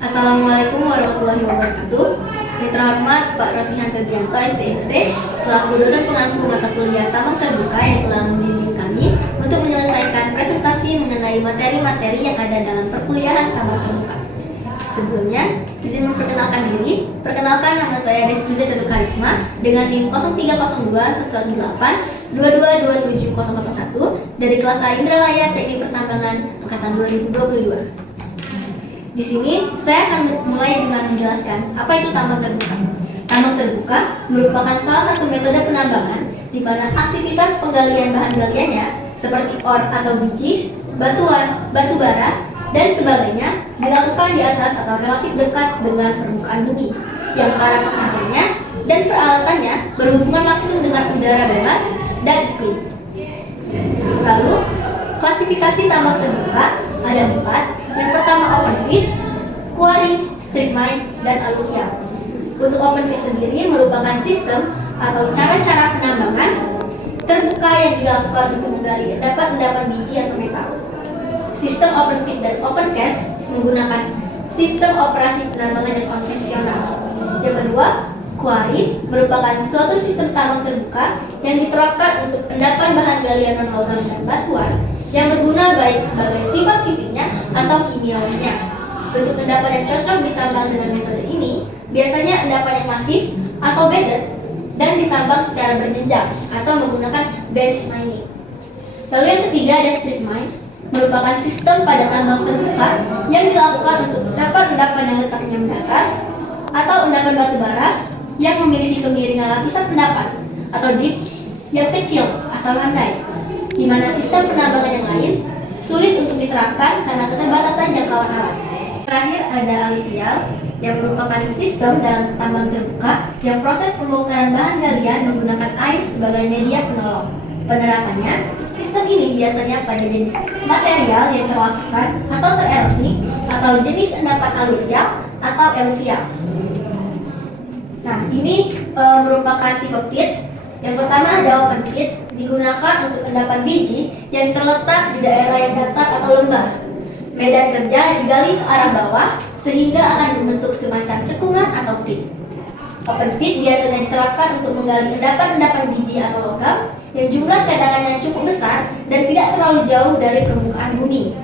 Assalamualaikum warahmatullahi wabarakatuh. Yang terhormat Pak Rosihan Febrianto, STMT, selaku dosen pengampu mata kuliah tambang terbuka yang telah membimbing kami untuk menyelesaikan presentasi mengenai materi-materi yang ada dalam perkuliahan tambang terbuka. Sebelumnya, izin memperkenalkan diri. Perkenalkan, nama saya Despriza Catur Karisma dengan NIM 0302-118-2227001 dari kelas A Indralaya Teknik Pertambangan Angkatan 2022. Di sini, saya akan mulai dengan menjelaskan apa itu tambang terbuka. Tambang terbuka merupakan salah satu metode penambangan di mana aktivitas penggalian bahan galiannya seperti ore atau biji, batuan, batu bara, dan sebagainya dilakukan di atas atau relatif dekat dengan permukaan bumi yang para pekerjanya dan peralatannya berhubungan langsung dengan udara bebas dan iklim. Lalu, klasifikasi tambang terbuka ada 4. Yang pertama open pit, quarry, strip mine, dan alluvial. Untuk open pit sendiri merupakan sistem atau cara-cara penambangan terbuka yang dilakukan untuk menggali endapan-endapan biji atau metal. Sistem open pit dan open cast menggunakan sistem operasi penambangan yang konvensional. Yang kedua, quarry merupakan suatu sistem tambang terbuka yang diterapkan untuk endapan bahan galian non-logam dan batuan yang berguna baik sebagai sifat fisiknya atau kimiawinya. Bentuk endapan yang cocok ditambang dengan metode ini biasanya endapan yang masif atau bedded dan ditambang secara berjenjang atau menggunakan bench mining. Lalu yang ketiga ada strip mine, merupakan sistem pada tambang terbuka yang dilakukan untuk endapan-endapan yang letaknya mendatar atau endapan batu bara yang memiliki kemiringan lapisan endapan atau dip yang kecil atau landai, di mana sistem penambangan yang lain sulit untuk diterapkan karena keterbatasan jangkauan alat. Terakhir ada alluvial, yang merupakan sistem dalam tambang terbuka yang proses pembongkaran bahan galian menggunakan air sebagai media penolong. Penerapannya, sistem ini biasanya pada jenis material yang terlakukan atau tererosi atau jenis endapan alluvial atau eluvial. Nah, ini merupakan tipe pit. Yang pertama ada open pit, digunakan untuk endapan biji yang terletak di daerah yang datar atau lembah. Medan kerja digali ke arah bawah sehingga akan membentuk semacam cekungan atau pit. Open pit biasanya diterapkan untuk menggali endapan-endapan biji atau logam yang jumlah cadangannya cukup besar dan tidak terlalu jauh dari permukaan bumi.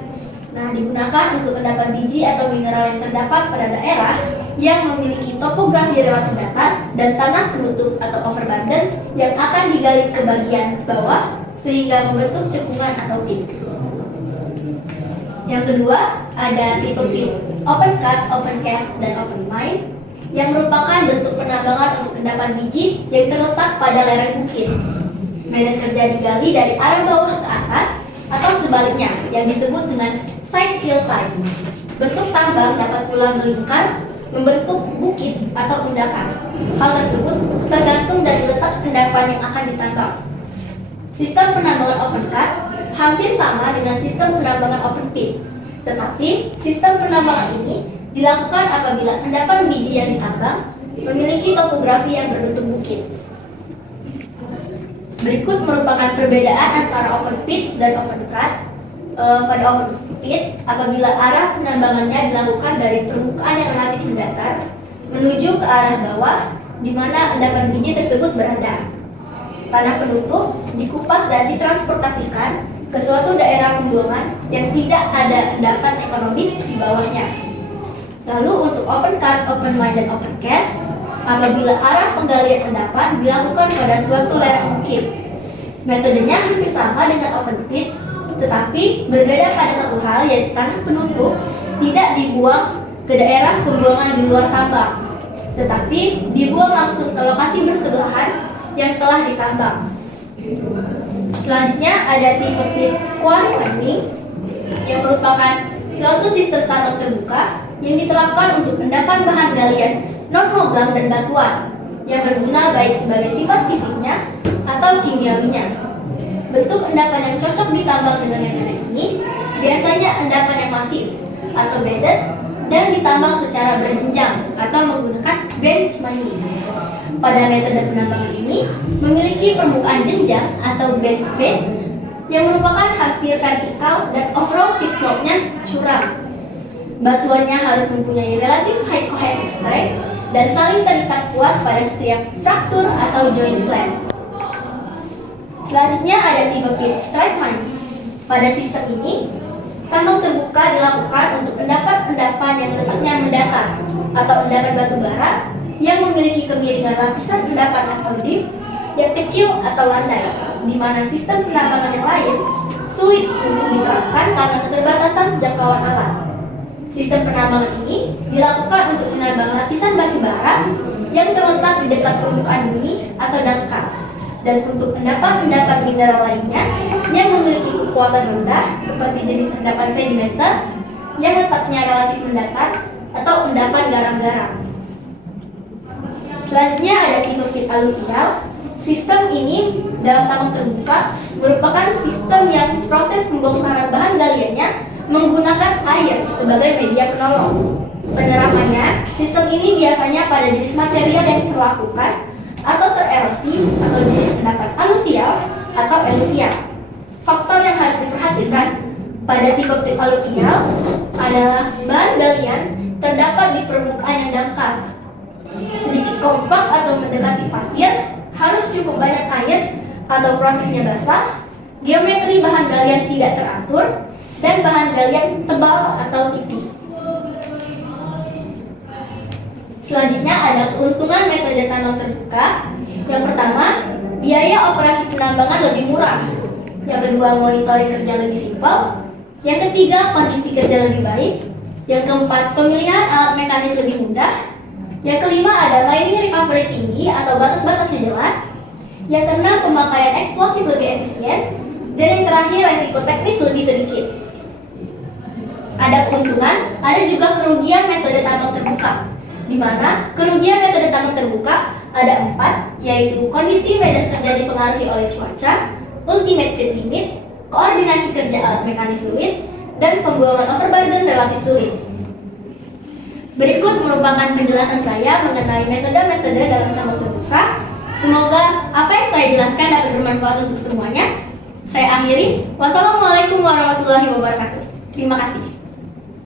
Nah, digunakan untuk endapan biji atau mineral yang terdapat pada daerah yang memiliki topografi relatif datar dan tanah penutup atau overburden yang akan digali ke bagian bawah sehingga membentuk cekungan atau pit. Yang kedua, ada tipe pit, open cut, open cast, dan open mine yang merupakan bentuk penambangan untuk endapan biji yang terletak pada lereng bukit. Medan kerja digali dari arah bawah ke atas atau sebaliknya yang disebut dengan side hill type. Bentuk tambang dapat pula melingkar, membentuk bukit atau endakan. Hal tersebut tergantung dari letak endapan yang akan ditambang. Sistem penambangan open cut hampir sama dengan sistem penambangan open pit, tetapi sistem penambangan ini dilakukan apabila endapan biji yang ditambang memiliki topografi yang berbentuk bukit. Berikut merupakan perbedaan antara open pit dan open cut. Pada open pit, apabila arah penambangannya dilakukan dari permukaan yang relatif mendatar menuju ke arah bawah, di mana endapan biji tersebut berada. Tanah penutup dikupas dan ditransportasikan ke suatu daerah pembuangan yang tidak ada endapan ekonomis di bawahnya. Lalu untuk open cut, open mine, dan open cast, apabila arah penggalian endapan dilakukan pada suatu lereng bukit. Metodenya hampir sama dengan open pit, tetapi berbeda pada satu hal, yaitu tanah penutup tidak dibuang ke daerah pembuangan di luar tambang, tetapi dibuang langsung ke lokasi bersebelahan yang telah ditambang. Selanjutnya ada tipe pit quarry mining yang merupakan suatu sistem tambang terbuka yang diterapkan untuk endapan bahan galian non-logam dan batuan yang berguna baik sebagai sifat fisiknya atau kimiawinya. Bentuk endapan yang cocok ditambang dengan metode ini biasanya endapan yang masif atau bedded dan ditambang secara berjenjang atau menggunakan bench mining. Pada metode penambangan ini memiliki permukaan jenjang atau bench face yang merupakan hampir vertikal dan overall pit slope-nya curam. Batuannya harus mempunyai relatif high cohesive strength dan saling terikat kuat pada setiap fraktur atau joint plate. Selanjutnya ada tipe pit strike mine. Pada sistem ini, tambang terbuka dilakukan untuk endapan-endapan yang letaknya mendatar atau endapan batu bara yang memiliki kemiringan lapisan endapan atau dip yang kecil atau landai, di mana sistem penambangan yang lain sulit untuk diterapkan karena keterbatasan jangkauan alat. Sistem penambangan ini dilakukan untuk menambang lapisan batu bara yang terletak di dekat permukaan bumi atau dangkal, dan untuk endapan-endapan mineral lainnya yang memiliki kekuatan rendah seperti jenis endapan sedimenter yang letaknya relatif mendatar atau endapan garam-garam. Selanjutnya ada tipe pit aluvial. Sistem ini dalam tambang terbuka merupakan sistem yang proses pembongkaran bahan galiannya menggunakan air sebagai media penolong. Penerapannya, sistem ini biasanya pada jenis material yang terlakukan atau tererosi atau jenis endapan aluvial atau eluvial. Faktor yang harus diperhatikan pada tipe pit aluvial adalah bahan galian terdapat di permukaan yang dangkal, sedikit kompak atau mendekati pasir, harus cukup banyak air atau prosesnya basah, geometri bahan galian tidak teratur, dan bahan galian tebal atau tipis. Selanjutnya ada keuntungan metode tambang terbuka. Yang pertama, biaya operasi penambangan lebih murah. Yang kedua, monitoring kerja lebih simpel. Yang ketiga, kondisi kerja lebih baik. Yang keempat, pemilihan alat mekanis lebih mudah. Yang kelima, ada mining recovery tinggi atau batas-batasnya jelas. Yang keenam, pemakaian eksplosif lebih efisien. Dan yang terakhir, resiko teknis lebih sedikit. Ada keuntungan, ada juga kerugian metode tambang terbuka, di mana kerugian metode tambang terbuka ada 4, yaitu kondisi medan kerja dipengaruhi oleh cuaca, ultimate pit limit, koordinasi kerja alat mekanis sulit, dan pembuangan overburden relatif sulit. Berikut merupakan penjelasan saya mengenai metode-metode dalam tambang terbuka. Semoga apa yang saya jelaskan dapat bermanfaat untuk semuanya. Saya akhiri. Wassalamualaikum warahmatullahi wabarakatuh. Terima kasih.